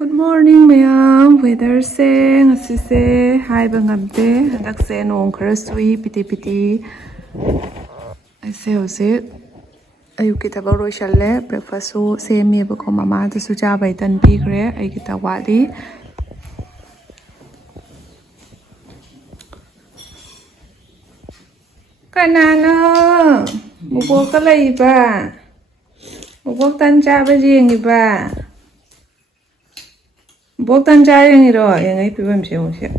Good morning mayam weather se ngasi se haiba ngamte hadak se nong khara sui piti piti aise hose ayuki thaba roi shalle breakfast su semi ba ko mama da su ja bai tan pi gre ai ki ta wali kanana bubok ka lai ba bubok tan ja ba jeng ba bốc tan trai như rồi, em ấy bị bầm xỉu xỉu.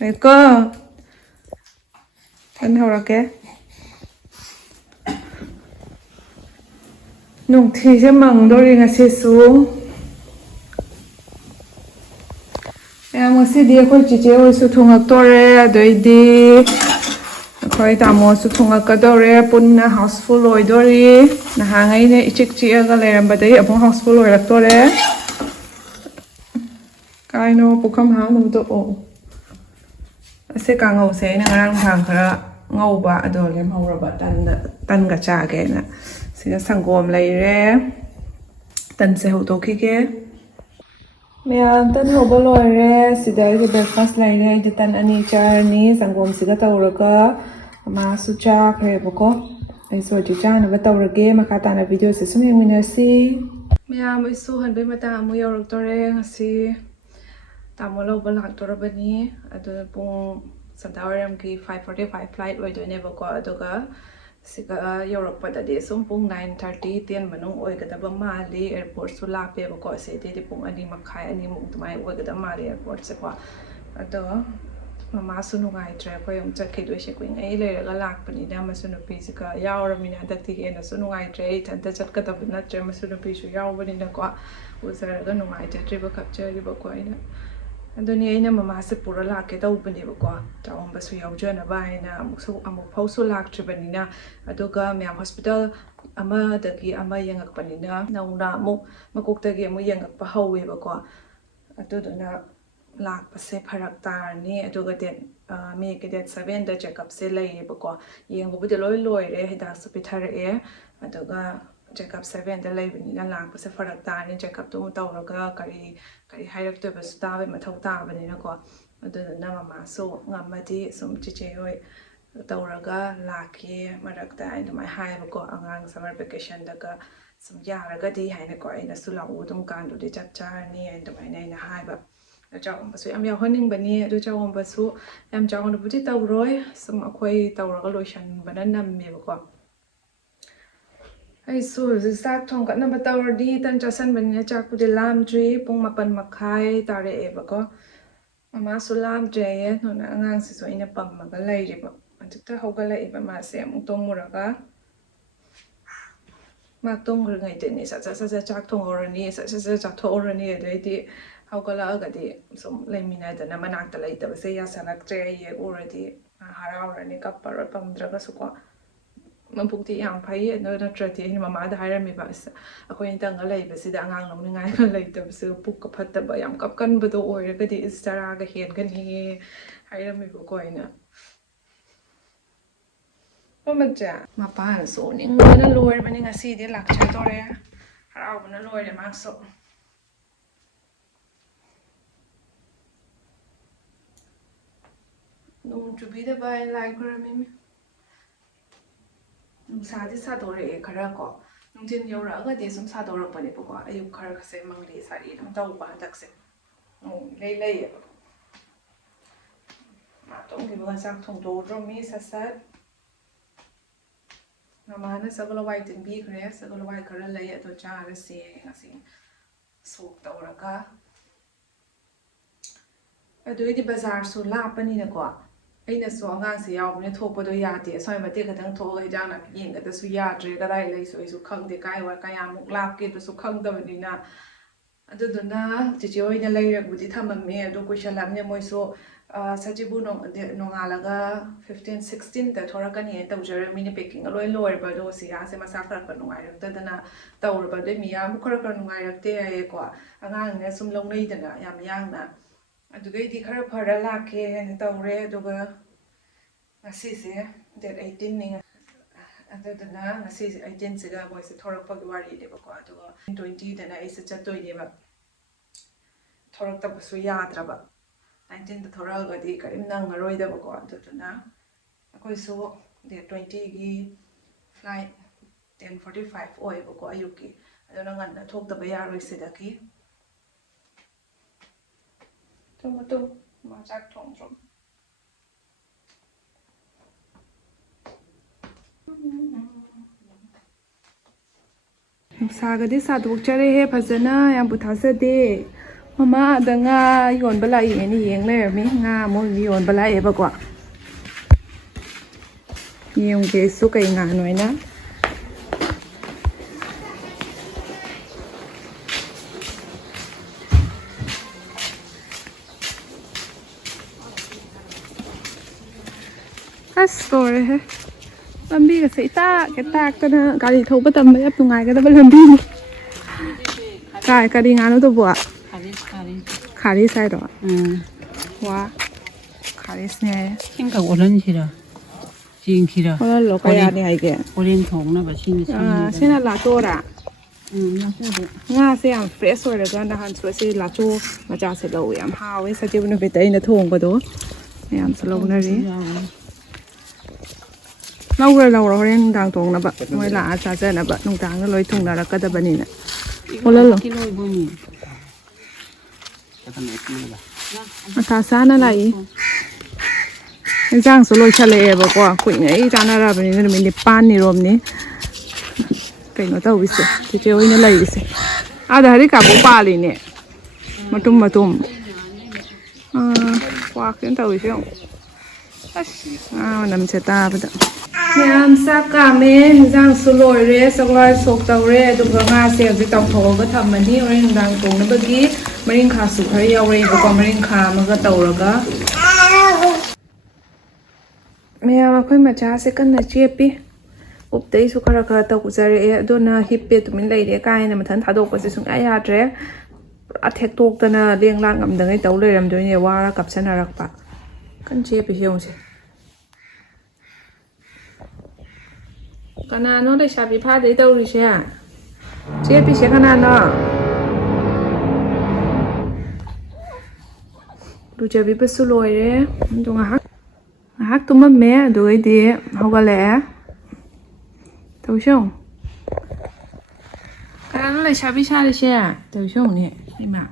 Này cô, thân hậu là cái. Nung thì sẽ mừng đôi đi ngã xe xuống. Em ngã xe đi khôi Chiche ôi su thungak tore, đôi đi. Khôi tamo su thungak ka tore, pun na houseful oi đôi. Na hàng ấy này chích chia cái này làm bát đấy, apong houseful oi lạc tore. Cái nó bukam hang nung to o. Sẽ càng ngầu sẽ nang rang thang khara ngầu ba ado lem hong ra ba tan ga cha ge na. Sẽ sang gom lai re. Tan se ho to ki ge. Me an tan ho ba loi re, si dai ge breakfast lai re, de tan ani cha ni sang gom si ga taw ra ka. Ma su cha kre bo ko. Ai so ji cha na ba taw ra ge ma kha ta na video se sum heng winner si. Me am ai su han be mata amu yaorak to re ngasi. Tamo louba laktorabani adu pung sadawaram ki 5:45 flight oidone bako aduga sika yaorakpadadi sum pung 9:30 10 manung oigadaba mali airport su lape bako asedi pung ani makhai ani mung tumai oigadaba mali airport se kwa ado mama su nungaitre ko yong chakidoi se kuin ai leiraga lakpani da masu nupi sika yaoramina dakti hena su nungaitre thanta chatkadaba natre masu nupi su yaobani na ko uzaraga nungaitre triba capture bako ina adoni aina mama se pura lake tawbani bako tawamba su yaujana baina amuk phausu laktribanina aduga myam hospital ama dagi ama yangakpanina nauna amuk makoktagi amu yangakpa hawe bako aduduna lakpase pharak tarni aduga den me ke det 7 da checkup se lai bako yengobudi loi loire hidak su pithara e aduga checkup 7 da lai bani na lakpase pharak tarni checkup tu tawraga kari hairak to bas ta be mathau ta bani na ko aduna mama so ngamadi sum Chiche hoi tawraga laki marakta ai dumai hai bako angang summer vacation daga sum yaraga di haina ko aina su lau dum kan du di chap charni ai dumai nei na hai ba chawam basu am yaw honing bani adu chawam basu am chawam du buti tawroi sum akhoi tawraga loishan banan nam me bako ai su sak thong ka na batawr di tan chasan bani chak pudi lam dri pung mapan makhai tare e bako mama su lam dre ye nona angang si so ina pam maga lai ri ba antukta hogala e ba ma se amung tong muraga ma tong ru ngai te ni sa chak thong orani sa chak tho orani dei di hogala ga di som leimina da na manak ta lai ta se ya sanak tre ye oradi haraurani kappar pam draga su ko Mampukti yang phai no na trati ni mama da haira mi ba akoi tang alai ba sida angang nom ngai ka lai ta su puk ka phat ba yam kap kan ba do oi ga di istara ga hen kan hi haira mi ba ko ina pamaja mapa na so ning na loir ba ni ngasi di lakcha tore harau ba na loir ma so nung chubi da ba lai ko mi Sadi sadore khara ko nungtin yauraga de sum sadora pane ko ayuk khara khase mangli sari dum taw ba dakse lei ma tong ki ba sak thong do ro mi sasat mama na sagala wai tin bi khre sagala wai khara lei ato cha ra se ngasi sok tawraga adoi di bazar su la pani na ko aina so angang se yaw ne thok pado ya te soi ma te kadang tho ga jang na yin ga da su ya tre ga dai lei so isu khang de kai wa kaya muk lap ke to su khang da ni na adu duna Chiche oi na lei ra budi thamam me adu question lam ne moi so sajibu no ngala ga 15 16 da thora kan ye taw jara mini packing loi loi ba do si ya se ma sa khar pa no ngai rak ta dana taw ba de mi ya mu khar khar no ngai rak te ai ko angang ne sum long nei da na yam yang na adugai di khara phara lake tawre aduga ngasi se date 18 ning ꯑꯗꯨꯗꯨꯅ ꯉꯁꯤꯁꯦ 18ꯁꯤꯒ ꯃꯣꯏꯁꯦ ꯊꯣꯔꯛꯄꯒꯤ ꯋꯥꯔꯤꯅꯦꯕꯀꯣ ꯑꯗꯨꯒ 20ꯗꯅ ꯑꯩꯁꯦ ꯆꯠꯇꯣꯏꯅꯦꯕ ꯊꯣꯔꯛꯇꯕꯁꯨ ꯌꯥꯗ꯭ꯔꯕ 19ꯗ ꯊꯣꯔꯛꯑꯒꯗꯤ ꯀꯔꯤꯝ ꯅꯪꯉꯔꯣꯏꯗꯕꯀꯣ ꯑꯗꯨꯗꯨꯅ ꯑꯩꯈꯣꯏꯁꯨ date 20ꯒꯤ flight 10:45 ꯑꯣꯏꯌꯦꯕꯀꯣ ꯑꯌꯨꯛꯀꯤ ꯑꯗꯨꯅ ꯉꯟꯅ ꯊꯣꯛꯇꯕ ꯌꯥꯔꯣꯏ ꯁꯤꯗꯒꯤ ꯇꯨꯝ ꯃꯥ ꯆꯥꯛ ꯊꯣꯡꯗ꯭ꯔꯣ ꯅꯨꯡꯁꯥꯒꯗꯤ ꯁꯥꯗꯣꯛꯆꯔꯦꯍꯦ ꯐꯖꯅ ꯌꯥꯝ ꯄꯣꯊꯥꯖꯗꯦ ꯃꯃꯥꯗ ꯉꯥ ꯌꯣꯟꯕ ꯂꯥꯛꯏꯅꯦ ꯌꯦꯡ ꯂꯩꯔꯝꯃꯤ ꯉꯥ ꯑꯃꯨꯛ ꯌꯣꯟꯕ ꯂꯥꯛꯑꯦꯕꯀꯣ ꯌꯦꯡꯒꯦꯁꯨ ꯀꯩ ꯉꯥꯅꯣꯏꯅ ꯑꯁ ꯂꯣꯏꯔꯦꯍꯦ ꯂꯝꯕꯤꯒꯁꯦ ꯇꯥꯛꯇꯅ ꯒꯥꯔꯤ ꯊꯧꯕ ꯇꯝꯕ ꯌꯥꯝ ꯅꯨꯡꯉꯥꯏꯒꯗꯕ ꯂꯝꯕꯤꯅꯤ ꯀꯔꯤ ꯉꯥꯅꯣ ꯇꯧꯕ ꯈꯥꯔꯤꯁ ꯍꯥꯏꯔꯣ ꯋꯥ ꯈꯥꯔꯤꯁꯅꯦ ꯁꯤꯡꯒ ꯑꯣꯜꯍꯟꯁꯤꯔ ꯆꯦꯡꯁꯤꯔ ꯑꯣꯜꯍꯜꯂꯣ ꯀꯌꯥꯅꯤ ꯍꯥꯏꯒꯦ ꯍꯣꯔꯦꯟ ꯊꯣꯡꯅꯕ ꯁꯤꯅ ꯂꯥꯇꯣꯔꯥ ꯂꯥꯛꯆꯗꯦ ꯉꯥꯁꯦ ꯌꯥꯝ ꯐ꯭ꯔꯦꯁ ꯑꯣꯏꯔꯒ ꯅꯍꯥꯟꯁꯨ ꯑꯁꯤ ꯂꯥꯆꯣ ꯃꯆꯥꯁꯦ ꯂꯧꯋꯦ ꯌꯥꯝ ꯍꯥꯎꯋꯦ ꯁꯖꯤꯕꯨ ꯅꯨꯃꯤꯠꯇ ꯑꯩꯅ ꯊꯣꯡꯕꯗꯣ ꯃꯌꯥꯝꯁꯨ ꯂꯧꯅꯔꯤ ꯂꯧꯔꯣ ꯍꯣꯔꯦꯟ ꯅꯨꯡꯗꯥꯡ ꯊꯣꯡꯅꯕ ꯃꯣꯏ ꯂꯥꯛꯑ ꯆꯥꯖꯅꯕ ꯅꯨꯡꯗꯥꯡꯗ ꯂꯣꯏ ꯊꯨꯡꯅꯔꯛꯀꯗꯕꯅꯤꯅ ꯑꯣꯜꯍꯜꯂꯣ ꯃꯊꯥ ꯆꯥꯅ ꯂꯥꯛꯏ ꯏꯟꯁꯥꯡꯁꯨ ꯂꯣꯏꯁꯜꯂꯛꯑꯦꯕꯀꯣ ꯀꯨꯏꯅꯩ ꯆꯥꯅꯔꯛꯑꯕꯅꯤꯅ ꯅꯨꯃꯤꯠ 5 ꯀꯩꯅꯣ ꯇꯧꯔꯤꯁꯦ ꯆꯤꯆꯦ ꯑꯣꯏꯅ ꯂꯩꯔꯤꯁꯦ ꯑꯥꯗ ꯍꯔꯤꯀꯥꯕꯨ ꯄꯥꯜꯂꯤꯅꯦ ꯃꯇꯨꯝ ꯀ꯭ꯋꯥꯛꯁꯤꯅ ꯇꯧꯔꯤꯁꯦ ꯌꯦꯡꯉꯨ ꯑꯁ ꯃꯅꯝꯁꯦ ꯇꯥꯕꯗ ꯃꯌꯥꯝ ꯆꯥꯛ ꯀꯥꯝꯃꯦ ꯏꯟꯁꯥꯡꯁꯨ ꯂꯣꯏꯔꯦ ꯆꯒꯋꯥꯏ ꯁꯣꯛ ꯇꯧꯔꯦ ꯑꯗꯨꯒ ꯉꯥꯁꯦ ꯍꯧꯖꯤꯛ ꯇꯥꯎꯊꯣꯛꯑꯒ ꯊꯝꯃꯅꯤ ꯍꯣꯔꯦꯟ ꯅꯨꯡꯗꯥꯡ ꯊꯣꯡꯅꯕꯒꯤ ꯃꯔꯤꯡꯈꯥꯁꯨ ꯈꯔ ꯌꯥꯎꯔꯛꯑꯦꯕꯀꯣ ꯃꯔꯤꯡꯈꯥ ꯑꯃꯒ ꯇꯧꯔꯒ ꯃꯌꯥꯝ ꯑꯩꯈꯣꯏ ꯃꯆꯥꯁꯦ ꯀꯟꯅ ꯆꯦꯞꯄꯤ ꯎꯞꯇꯩꯁꯨ ꯈꯔ ꯇꯧꯖꯔꯛꯑꯦ ꯑꯗꯨꯅ ꯍꯤꯞꯄꯦ ꯇꯨꯃꯤꯟ ꯂꯩꯔꯦ ꯀꯥꯏꯅ ꯃꯊꯟ ꯊꯥꯗꯣꯛꯄꯁꯦ ꯁꯨꯡꯌꯥ ꯌꯥꯗ꯭ꯔꯦ ꯄꯨꯔꯥ ꯊꯦꯛꯇꯣꯛꯇꯅ ꯂꯦꯡ ꯂꯥꯛ ꯉꯝꯗꯉꯩ ꯇꯧ ꯂꯩꯔꯝꯗꯣꯏꯅꯦ ꯋꯥꯔ ꯀꯥꯞꯁꯟꯅꯔꯛꯄ ꯀꯟꯅ ꯆꯦꯞꯄꯤꯁꯦ ꯌꯦꯡꯉꯨꯁꯦ ꯀꯅꯥꯅꯣ ꯂꯩꯁꯥꯕꯤ ꯐꯥꯗꯩ ꯇꯧꯔꯤꯁꯦ ꯆꯦꯞꯄꯤꯁꯦ ꯀꯅꯥꯅꯣ ꯂꯨꯖꯕꯤꯕꯁꯨ ꯂꯣꯏꯔꯦ ꯑꯗꯨ ꯉꯥꯏꯍꯥꯛ ꯇꯨꯝꯃꯝꯃꯦ ꯑꯗꯨꯒꯩꯗꯤ ꯍꯧꯒꯠꯂꯛꯑꯦ ꯇꯧꯁꯦ ꯌꯦꯡꯉꯨ ꯀꯅꯥꯅꯣ ꯂꯩꯁꯥꯕꯤ ꯁꯥꯔꯤꯁꯦ ꯇꯧꯁꯦ ꯌꯦꯡꯉꯨꯅꯦ ꯏꯃꯥ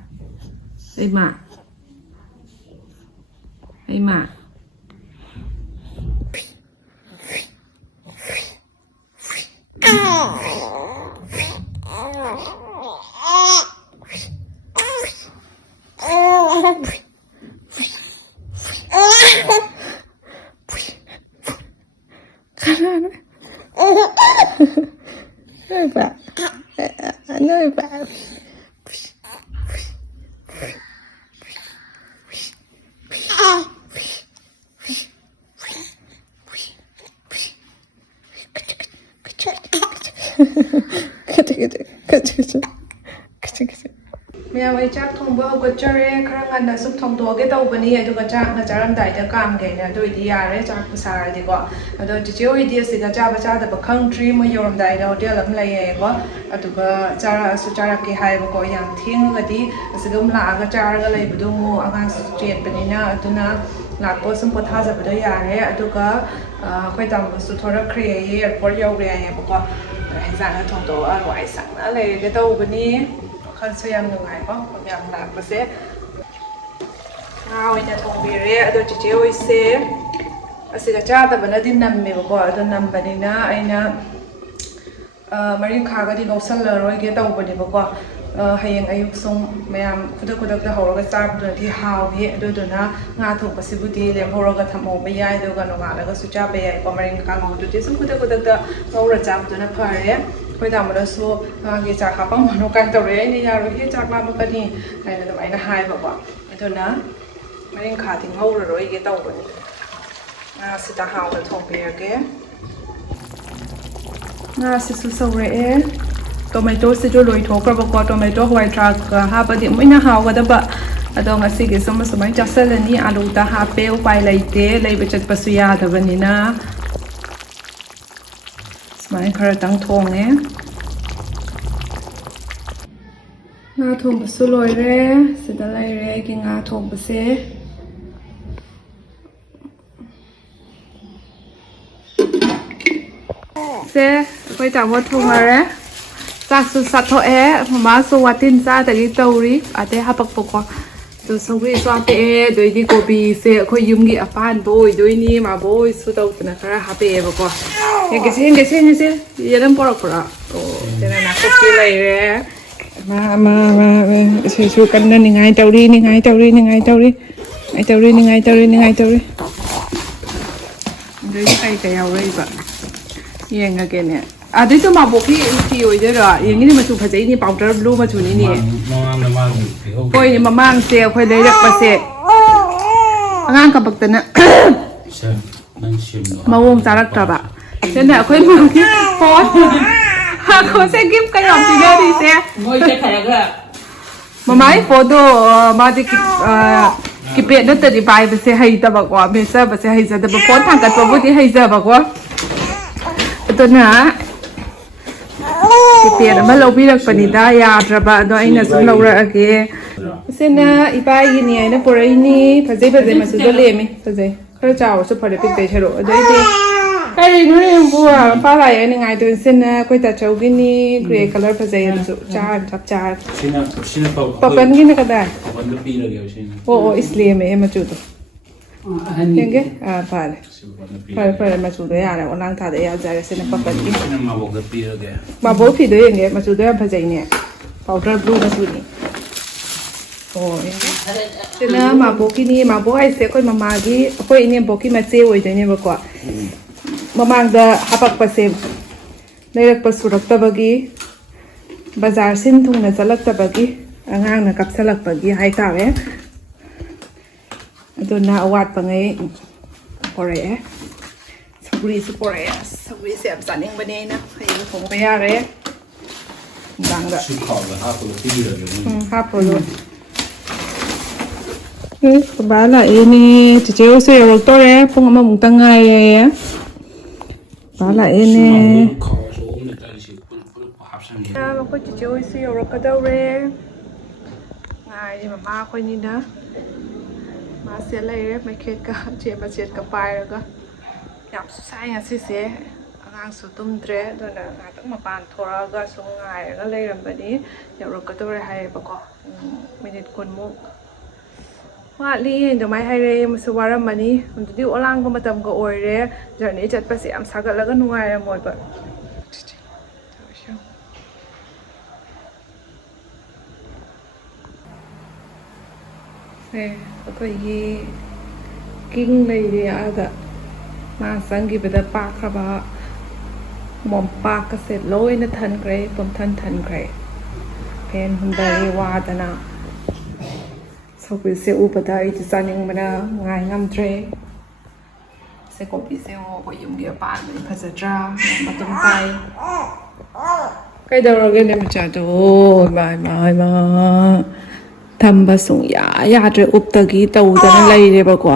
louba ꯃꯌꯥꯝ ꯑꯩ ꯆꯥꯛ ꯊꯣꯡꯕ ꯍꯧꯒꯠꯆꯔꯦ ꯈꯔ ꯉꯟꯅ ꯁꯨꯝ ꯊꯣꯡꯗꯣꯛꯑꯒꯦ ꯇꯧꯕꯅꯤ ꯑꯗꯨꯒ ꯆꯥꯛꯅ ꯆꯥꯔꯝꯗꯥꯏꯗ ꯀꯥꯝꯒꯦꯅ ꯑꯗꯨ ꯑꯣꯏꯗꯤ ꯌꯥꯔꯦ ꯆꯥꯛꯄꯨ ꯁꯥꯔꯗꯤꯀꯣ ꯑꯗꯣ ꯆꯤꯆꯦ ꯍꯣꯏꯗꯤ ꯑꯁꯤꯗ ꯆꯥꯕ ꯆꯥꯗꯕ ꯈꯪꯗ꯭ꯔꯤ ꯃꯣꯏ ꯌꯧꯔꯝꯗꯥꯏꯗ ꯍꯣꯇꯦꯜ ꯑꯃ ꯂꯩꯌꯦꯀꯣ ꯑꯗꯨꯒ ꯆꯥꯔꯛꯑꯁꯨ ꯆꯥꯔꯛꯀꯦ ꯍꯥꯏꯕꯀꯣ ꯌꯥꯝ ꯊꯦꯡꯉꯒꯗꯤ ꯑꯁꯤꯗ ꯑꯗꯨꯝ ꯂꯥꯛꯑꯒ ꯆꯥꯔꯒ ꯂꯩꯕꯗꯣ ꯑꯃꯨꯛ ꯑꯉꯥꯡꯁꯨ ꯆꯦꯟꯕꯅꯤ나 ꯑꯗꯨꯅ ꯂꯥꯛꯄ ꯁꯨꯝ ꯄꯣꯊꯥꯖꯕꯗꯣ ꯌꯥꯔꯦ ꯑꯗꯨꯒ ꯑꯩꯈꯣꯏ ꯇꯥꯃꯣꯁꯨ ꯊꯣꯔꯛꯈ꯭ꯔꯦ ꯑꯦꯌꯔꯄꯣꯔꯠ ꯌꯧꯔꯦ ꯍꯥꯏꯌꯦꯕꯀꯣ ꯍꯦꯟꯖꯥꯡꯅ ꯊꯣꯡꯗꯣꯛꯑꯒ ꯋꯥꯏ ꯁꯪꯅ ꯂꯩꯔꯒꯦ ꯇꯧꯕꯅꯤ ꯋꯥꯈꯜꯁꯨ ꯌꯥꯝ ꯅꯨꯡꯉꯥꯏꯀꯣ ꯌꯥꯝ ꯂꯥꯛꯄꯁꯦ ꯉꯥ ꯑꯣꯏꯅ ꯊꯣꯡꯕꯤꯔꯦ ꯑꯗꯣ ꯆꯤꯆꯦ ꯍꯣꯏꯁꯦ ꯑꯁꯤꯗ ꯆꯥꯗꯕꯅꯗꯤ ꯅꯝꯃꯦꯕꯀꯣ ꯑꯗꯣ ꯅꯝꯕꯅꯤꯅ ꯑꯩꯅ ꯃꯔꯤꯡꯈꯥꯒꯗꯤ ꯂꯧꯁꯜꯂꯔꯣꯏꯒꯦ ꯇꯧꯕꯅꯦꯕꯀꯣ ꯍꯌꯦꯡ ꯑꯌꯨꯛ ꯁꯨꯝ ꯃꯌꯥꯝ ꯈꯨꯗꯛꯇ ꯍꯧꯔꯒ ꯆꯥꯕꯗꯨꯅꯗꯤ ꯍꯥꯎꯏ ꯑꯗꯨꯗꯨꯅ ꯉꯥ ꯊꯣꯡꯕꯁꯤꯕꯨꯗꯤ ꯂꯦꯝꯍꯧꯔꯒ ꯊꯝꯍꯧꯕ ꯌꯥꯏ ꯑꯗꯨꯒ ꯅꯣꯡꯉꯥꯜꯂꯒꯁꯨ ꯆꯥꯕ ꯌꯥꯏꯀꯣ ꯃꯔꯤꯡꯈꯥ ꯉꯧꯕꯗꯨꯗꯤ ꯁꯨꯝ ꯈꯨꯗꯛꯇ ꯉꯧꯔ ꯆꯥꯕꯗꯨꯅ ꯐꯔꯦ ꯑꯩꯈꯣꯏ ꯇꯥꯃꯣꯅꯁꯨ ꯉꯥꯒꯤ ꯆꯥꯛ ꯍꯥꯞꯄꯝꯃꯅꯨ ꯀꯥꯏꯅ ꯇꯧꯔꯛꯑꯦ ꯑꯩꯅ ꯌꯥꯔꯣꯏꯍꯦ ꯆꯥꯛ ꯂꯥꯝꯃꯛꯀꯅꯤ ꯍꯥꯏꯅ ꯑꯗꯨꯃꯥꯏꯅ ꯍꯥꯏꯕꯀꯣ ꯑꯗꯨꯅ ꯃꯔꯤꯡꯈꯥꯗꯤ ꯉꯧꯔꯔꯣꯏꯒꯦ ꯇꯧꯕꯅꯤ ꯉꯥꯁꯤꯗ ꯍꯥꯎꯅ ꯊꯣꯡꯕꯤꯔꯒꯦ ꯉꯥꯁꯤꯁꯨ ꯁꯧꯔꯛꯑꯦ ꯇꯣꯃꯦꯇꯣꯁꯤꯁꯨ ꯂꯣꯏꯊꯣꯛꯈ꯭ꯔꯕꯀꯣ ꯇꯣꯃꯦꯇꯣ ꯍꯋꯥꯏꯊ꯭ꯔꯥꯛꯀ ꯍꯥꯞꯄꯗꯤ ꯑꯃꯨꯛ ꯍꯥꯎꯒꯗꯕ ꯑꯗꯣ ꯉꯁꯤꯒꯤ ꯁꯨꯃꯥꯏꯅ ꯆꯥꯁꯤꯜꯂꯅꯤ ꯑꯥꯂꯨꯗ ꯍꯥꯞꯄꯦ ꯎꯄꯥꯏ ꯂꯩꯇꯦ ꯂꯩꯕ ꯆꯠꯄꯁꯨ ꯌꯥꯗꯕꯅꯤꯅ ꯃꯥꯏ ꯈꯔ ꯇꯪ ꯊꯣꯡꯉꯦ ꯉꯥ ꯊꯣꯡꯕꯁꯨ ꯂꯣꯏꯔꯦ ꯁꯤꯗ ꯂꯩꯔꯦ ꯑꯩꯒꯤ ꯉꯥ ꯊꯣꯡꯕꯁꯦ ꯁꯦ ꯑꯩꯈꯣꯏ ꯇꯥꯃꯣ ꯊꯣꯡꯉꯔꯦ ꯆꯥꯛꯁꯨ ꯆꯥꯊꯣꯛꯑꯦ ꯃꯃꯥꯁꯨ ꯋꯥꯇꯤꯟ ꯆꯥꯗꯒꯤ ꯇꯧꯔꯤ ꯑꯇꯩ ꯍꯥꯄꯛꯄꯀꯣ ꯑꯗꯨ ꯁꯧꯒ꯭ꯔꯤꯁꯨ ꯍꯥꯄꯛꯑꯦ ꯑꯗꯩꯗꯤ ꯀꯣꯕꯤꯁꯦ ꯑꯩꯈꯣꯏ ꯌꯨꯝꯒꯤ ꯑꯄꯥꯟꯕ ꯑꯣꯏꯗꯣꯏꯅꯤ ꯃꯥꯕꯣꯛ ꯍꯣꯏꯁꯨ ꯇꯧꯗꯅ ꯈꯔ ꯍꯥꯄꯛꯑꯦꯕꯀꯣ ꯌꯦꯡꯒꯦꯁꯦ ꯌꯦꯔꯨꯝ ꯄꯣꯔꯛꯄ꯭ꯔꯣ ꯑꯣ ꯁꯤꯅ ꯅꯥꯀꯨꯞꯄꯤ ꯂꯩꯔꯦ ꯁꯤꯁꯨ ꯀꯟꯅ ꯅꯤꯡꯉꯥꯏ ꯇꯧꯔꯤ ꯑꯗꯩꯗꯤ ꯀꯩ ꯌꯥꯎꯔꯛꯏꯕ ꯌꯦꯡꯉꯒꯦꯅꯦ ꯑꯗꯩꯗꯣ ꯃꯥꯕꯣꯛꯀꯤ ꯐꯤ ꯑꯣꯏꯗꯣꯏꯔꯣ ꯌꯦꯡꯉꯤꯅꯦ ꯃꯆꯨ ꯐꯖꯩꯅꯦ ꯄꯥꯎꯗꯔ ꯕ꯭ꯂꯨ ꯃꯆꯨꯅꯤꯅꯦ ꯍꯣꯏꯅꯦ ꯃꯃꯥꯡꯁꯦ ꯑꯩꯈꯣꯏ ꯂꯩꯔꯛꯄꯁꯦ ꯑꯉꯥꯡ ꯀꯄꯛꯇꯅ ꯃꯑꯣꯡ ꯆꯥꯔꯛꯇ꯭ꯔꯕ ꯁꯤꯅ ꯑꯩꯈꯣꯏ ꯃꯥꯒꯤ ꯐꯣꯟꯁꯦ ꯒꯤꯐ ꯀꯌꯥꯝ ꯄꯤꯅꯔꯤꯁꯦ ꯃꯃꯥꯒꯤ ꯐꯣꯟꯗꯣ ꯃꯥꯗꯤ ꯀꯤꯄꯦꯗ ꯅꯠꯇꯗꯤ ꯄꯥꯏꯕꯁꯦ ꯍꯩꯇꯕꯀꯣ ꯃꯦꯠꯆꯕꯁꯦ ꯍꯩꯖꯗꯕ ꯐꯣꯟ ꯊꯥꯡꯒꯠꯄꯕꯨꯗꯤ ꯍꯩꯖꯕꯀꯣ ꯑꯗꯨꯅ ꯀꯤꯄꯦꯗ ꯑꯃ ꯂꯧꯕꯤꯔꯛꯄꯅꯤꯗ ꯌꯥꯗ꯭ꯔꯕ ꯑꯗꯣ ꯑꯩꯅ ꯁꯨꯝ ꯂꯧꯔꯛꯑꯒꯦ ꯁꯤꯅ ꯏꯄꯥꯒꯤꯅꯤ ꯍꯥꯏꯅ ꯄꯨꯔꯛꯏꯅꯤ ꯐꯖꯩ ꯃꯆꯨꯗꯣ ꯂꯦꯝꯃꯤ ꯐꯖꯩ ꯈꯔ ꯆꯥꯎꯔꯁꯨ ꯐꯔꯦ ꯄꯤꯛꯇꯩ ꯁꯔꯨꯛ ꯑꯗꯩꯗꯤ ꯀꯔꯤꯅꯣ ꯌꯦꯡꯕꯨ ꯃꯄꯥ ꯂꯥꯛꯑꯦ ꯅꯤꯡꯉꯥꯏꯇꯣꯏ ꯁꯤꯅ ꯑꯩꯈꯣꯏ ꯇꯥꯆꯧꯒꯤꯅꯤ ꯒ꯭ꯔꯦ ꯀꯂꯔ ꯐꯖꯩ ꯑꯗꯨꯁꯨ ꯆꯞ ꯆꯥꯔꯦ ꯄꯄꯟꯒꯤꯅ ꯀꯗꯥꯏ ꯑꯣ ꯏꯁꯂꯦꯝꯃꯦ ꯃꯆꯨꯗꯣ ꯌꯦꯡꯒꯦ ꯐꯔꯦ ꯃꯆꯨꯗꯣ ꯌꯥꯔꯦ ꯑꯣꯂꯥꯡ ꯊꯥꯗ ꯌꯥꯖꯔꯦ ꯁꯤꯅ ꯄꯄꯟꯒꯤ ꯃꯥꯕꯣꯛ ꯐꯤꯗꯣ ꯌꯦꯡꯒꯦ ꯃꯆꯨꯗꯣ ꯌꯥꯝ ꯐꯖꯩꯅꯦ ꯄꯥꯎꯗꯔ ꯕ꯭ꯂꯨ ꯃꯆꯨꯅꯤ ꯑꯣ ꯁꯤꯅ ꯃꯥꯕꯣꯛꯀꯤꯅꯤ ꯃꯥꯕꯣꯛ ꯍꯥꯏꯁꯦ ꯑꯩꯈꯣꯏ ꯃꯃꯥꯒꯤ ꯑꯩꯈꯣꯏ ꯏꯅꯦꯝꯕꯣꯛꯀꯤ ꯃꯆꯦ ꯑꯣꯏꯗꯣꯏꯅꯦꯕꯀꯣ ꯃꯃꯥꯡꯗ ꯍꯥꯄꯛꯄꯁꯦ ꯂꯩꯔꯛꯄ ꯁꯨꯔꯛꯇꯕꯒꯤ ꯕꯖꯥꯔ ꯁꯤꯟ ꯊꯨꯡꯅ ꯆꯠꯂꯛꯇꯕꯒꯤ ꯑꯉꯥꯡꯅ ꯀꯥꯞꯁꯤꯜꯂꯛꯄꯒꯤ ꯍꯥꯏꯇꯥꯔꯦ ꯑꯗꯨꯅ ꯑꯋꯥꯠꯄꯉꯩ ꯄꯣꯔꯛꯑꯦ ꯁꯧꯒ꯭ꯔꯤꯁꯨ ꯄꯣꯔꯛꯑꯦ ꯁꯧꯒ꯭ꯔꯤꯁꯦ ꯌꯥꯝ ꯆꯥꯅꯤꯡꯕꯅꯦ ꯑꯩꯅ ꯍꯌꯦꯡ ꯊꯣꯡꯕ ꯌꯥꯔꯦ ꯅꯨꯡꯗꯥꯡꯗ ꯍꯥꯞꯄꯣꯂꯣ ꯕꯥ ꯂꯥꯛꯑꯦꯅꯦ ꯆꯤꯆꯦ ꯍꯣꯏꯁꯨ ꯌꯧꯔꯛꯇꯣꯔꯦ ꯄꯨꯡ ꯑꯃꯃꯨꯛꯇꯪ ꯉꯥꯏꯔꯦ ꯕꯥ ꯂꯥꯛꯑꯦꯅꯦ ꯑꯩꯈꯣই ꯆꯤꯆꯦ ꯍꯣꯏꯁꯨ ꯌꯧꯔꯛꯀꯗꯧꯔꯦ ꯉꯥꯏꯔꯤ ꯃꯃꯥ ꯑꯩꯈꯣꯏꯅꯤꯅ ꯃꯥꯁꯦ ꯂꯩꯔꯦ ꯃꯩꯈꯦꯠꯀ ꯃꯆꯦꯠꯀ ꯄꯥꯏꯔꯒ ꯌꯥꯝꯁꯨ ꯁꯥꯏ ꯉꯁꯤꯁꯦ ꯑꯉꯥꯡꯁꯨ ꯇꯨꯝꯗ꯭ꯔꯦ ꯑꯗꯨꯅ ꯉꯥꯏꯍꯥꯛꯇꯪ ꯃꯄꯥꯟ ꯊꯣꯛꯑꯒ ꯁꯨꯝ ꯉꯥꯏꯔꯒ ꯂꯩꯔꯝꯕꯅꯤ ꯌꯧꯔꯛꯀꯗꯧꯔꯦ ꯍꯥꯏꯌꯦꯕꯀꯣ ꯃꯤꯅꯤꯠ 10ꯃꯨꯛ ꯋꯥꯠꯂꯤ ꯑꯗꯨꯃꯥꯏꯅ ꯍꯥꯏꯔꯛꯑꯦ ꯃꯁꯨ ꯋꯥꯔꯝꯃꯅꯤ ꯑꯗꯨꯗꯤ ꯑꯣꯂꯥꯡꯕ ꯃꯇꯝꯒ ꯑꯣꯏꯔꯦ ꯖꯔꯅꯤ ꯆꯠꯄꯁꯦ ꯌꯥꯝ ꯁꯥꯒꯠꯂꯒ ꯅꯨꯡꯉꯥꯏꯔꯝꯃꯣꯏꯕ ꯑꯩꯈꯣꯏꯒꯤ ꯀꯤꯡ ꯂꯩꯔꯦ ꯑꯥꯗ ꯃꯥ ꯆꯪꯈꯤꯕꯗ ꯄꯥꯛꯈ꯭ꯔꯕ ꯃꯣꯝꯄꯥꯛꯀꯁꯦ ꯂꯣꯏꯅ ꯊꯟꯈ꯭ꯔꯦ ꯄꯨꯝꯊꯟꯈ꯭ꯔꯦ ꯐꯦꯟ ꯍꯨꯝꯗꯔꯦ ꯋꯥꯗꯅ ꯁꯧꯒ꯭ꯔꯤꯁꯦ ꯎꯕꯗ ꯑꯩꯗꯤ ꯆꯥꯅꯤꯡꯕꯅ ꯉꯥꯏ ꯉꯝꯗ꯭ꯔꯦ ꯁꯦ ꯀꯣꯕꯤꯁꯦ ꯑꯩꯈꯣꯏ ꯌꯨꯝꯒꯤ ꯑꯄꯥꯟꯕꯅꯤ ꯐꯖꯗ꯭ꯔꯥ ꯃꯇꯨꯝ ꯇꯥꯏ ꯀꯩꯗꯧꯔꯒꯦꯅꯦ ꯃꯆꯥꯗꯣ ꯏꯃꯥ ꯊꯝꯕ ꯁꯨꯡꯌꯥ ꯌꯥꯗ꯭ꯔꯦ ꯎꯞꯇꯒꯤ ꯇꯧꯗꯅ ꯂꯩꯔꯦꯕꯀꯣ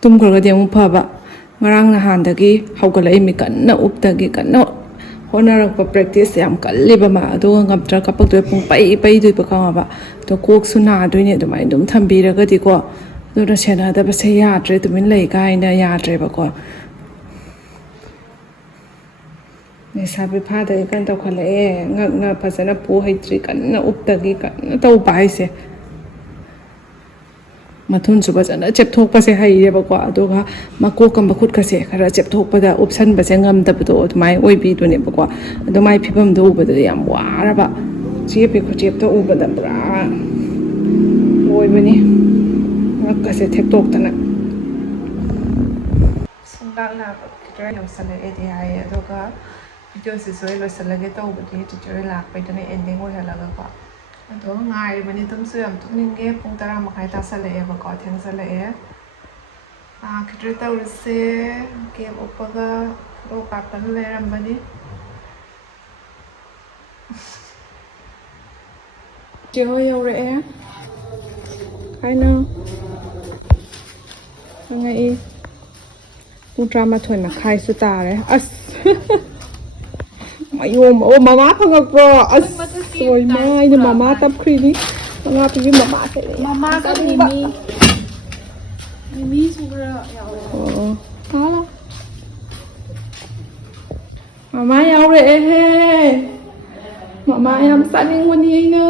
ꯇꯨꯝꯈ꯭ꯔꯒꯗꯤ ꯑꯃꯨꯛ ꯐꯕ ꯉꯔꯥꯡ ꯅꯍꯥꯟꯗꯒꯤ ꯍꯧꯒꯠꯂꯛꯏꯃꯤ ꯀꯟꯅ ꯎꯞꯇꯒꯤ ꯀꯟꯅ ꯍꯣꯠꯅꯔꯛꯄ ꯄ꯭ꯔꯦꯛꯇꯤꯁ ꯌꯥꯝ ꯀꯜꯂꯦꯕ ꯃꯥ ꯑꯗꯨꯒ ꯉꯝꯇ꯭ꯔ ꯀꯞꯄꯛꯇꯣꯏ ꯄꯨꯡ ꯄꯩꯗꯣꯏꯕ ꯈꯪꯉꯕ ꯑꯗꯣ ꯀꯣꯛꯁꯨ ꯅꯥꯗꯣꯏꯅꯦ ꯑꯗꯨꯃꯥꯏꯅ ꯑꯗꯨꯝ ꯊꯝꯕꯤꯔꯒꯗꯤꯀꯣ ꯑꯗꯨꯅ ꯁꯦꯟꯅꯗꯕꯁꯦ ꯌꯥꯗ꯭ꯔꯦ ꯇꯨꯃꯤꯟ ꯂꯩ ꯀꯥꯏꯅ ꯌꯥꯗ꯭ꯔꯦꯕꯀꯣ ꯂꯩꯁꯥꯕꯤ ꯐꯥꯗꯒꯤ ꯀꯟꯅ ꯇꯧꯈꯠꯂꯛꯑꯦ ꯉꯛꯅ ꯐꯖꯅ ꯄꯨ ꯍꯩꯇ꯭ꯔꯤ ꯀꯟꯅ ꯎꯞꯇꯒꯤ ꯀꯟꯅ ꯇꯧꯕ ꯍꯥꯏꯁꯦ ꯃꯊꯨꯟꯁꯨ ꯐꯖꯅ ꯆꯦꯞꯊꯣꯛꯄꯁꯦ ꯍꯩꯔꯦꯕꯀꯣ ꯑꯗꯨꯒ ꯃꯀꯣꯛꯀ ꯃꯈꯨꯠꯀꯁꯦ ꯈꯔ ꯆꯦꯞꯊꯣꯛꯄꯗ ꯎꯞꯁꯟꯕꯁꯦ ꯉꯝꯗꯕꯗꯣ ꯑꯗꯨꯃꯥꯏꯅ ꯑꯣꯏꯕꯤꯗꯨꯅꯦꯕꯀꯣ ꯑꯗꯣ ꯃꯥꯏ ꯐꯤꯕꯝꯗꯣ ꯎꯕꯗꯗꯤ ꯌꯥꯝ ꯋꯥꯔꯕ ꯆꯦꯞꯄꯤ ꯈꯨꯆꯦꯞꯇ ꯎꯕꯗ ꯄꯨꯔꯥ ꯂꯣꯏꯕꯅꯤ ꯉꯛꯀꯁꯦ ꯊꯦꯛꯇꯣꯛꯇꯅ ꯁꯨꯡꯂꯥꯛ ꯂꯥꯛꯄ ꯌꯧꯁꯜꯂꯛꯑꯦꯗꯤ ꯍꯥꯏꯌꯦ ꯑꯗꯨꯒ ꯚꯤꯗꯤꯑꯣꯁꯤꯁꯨ ꯑꯩ ꯂꯣꯏꯁꯤꯜꯂꯒꯦ ꯇꯧꯕꯗꯤ ꯇꯤꯆꯔ ꯂꯥꯛꯄꯩꯗꯨꯅ ꯑꯦꯟꯗꯤꯡ ꯑꯣꯏꯍꯜꯂꯒꯀꯣ ꯑꯗꯣ ꯉꯥꯏꯔꯤꯕꯅꯤ ꯇꯨꯝꯁꯨ ꯌꯥꯝ ꯇꯨꯝꯅꯤꯡꯉꯦ ꯄꯨꯡ 10 ꯇꯥꯁꯜꯂꯛꯑꯦꯕꯀꯣ ꯊꯦꯡꯖꯜꯂꯛꯑꯦ ꯈꯤꯇ ꯇꯧꯔꯁꯦ ꯀꯦꯞ ꯎꯞꯄꯒ ꯐꯣꯇꯣ ꯀꯥꯞꯇꯅ ꯂꯩꯔꯝꯕꯅꯤ ꯆꯦ ꯍꯣꯏ ꯌꯧꯔꯛꯑꯦ ꯍꯥꯏꯅ ꯆꯪꯉꯛꯏ ꯄꯨꯡ 11:30 ꯇꯥꯔꯦ ꯑꯁ ꯃꯌꯣꯝ ꯑꯣ ꯃꯃꯥ ꯐꯪꯉꯛꯄ꯭ꯔꯣ ꯑꯁ ꯁꯣꯏ ꯃꯥꯏꯅ ꯃꯃꯥ ꯇꯞꯈ꯭ꯔꯤꯅꯤ ꯃꯉꯥꯄꯤꯒꯤ ꯃꯃꯥꯁꯦ ꯃꯃꯥꯒ ꯃꯤꯃꯤꯁꯨ ꯈꯔ ꯌꯥꯎꯋꯦ ꯑꯣ ꯃꯃꯥ ꯌꯥꯎꯔꯛꯑꯦꯍꯦ ꯃꯃꯥ ꯌꯥꯝ ꯆꯥꯅꯤꯡꯕꯅꯤ ꯑꯩꯅ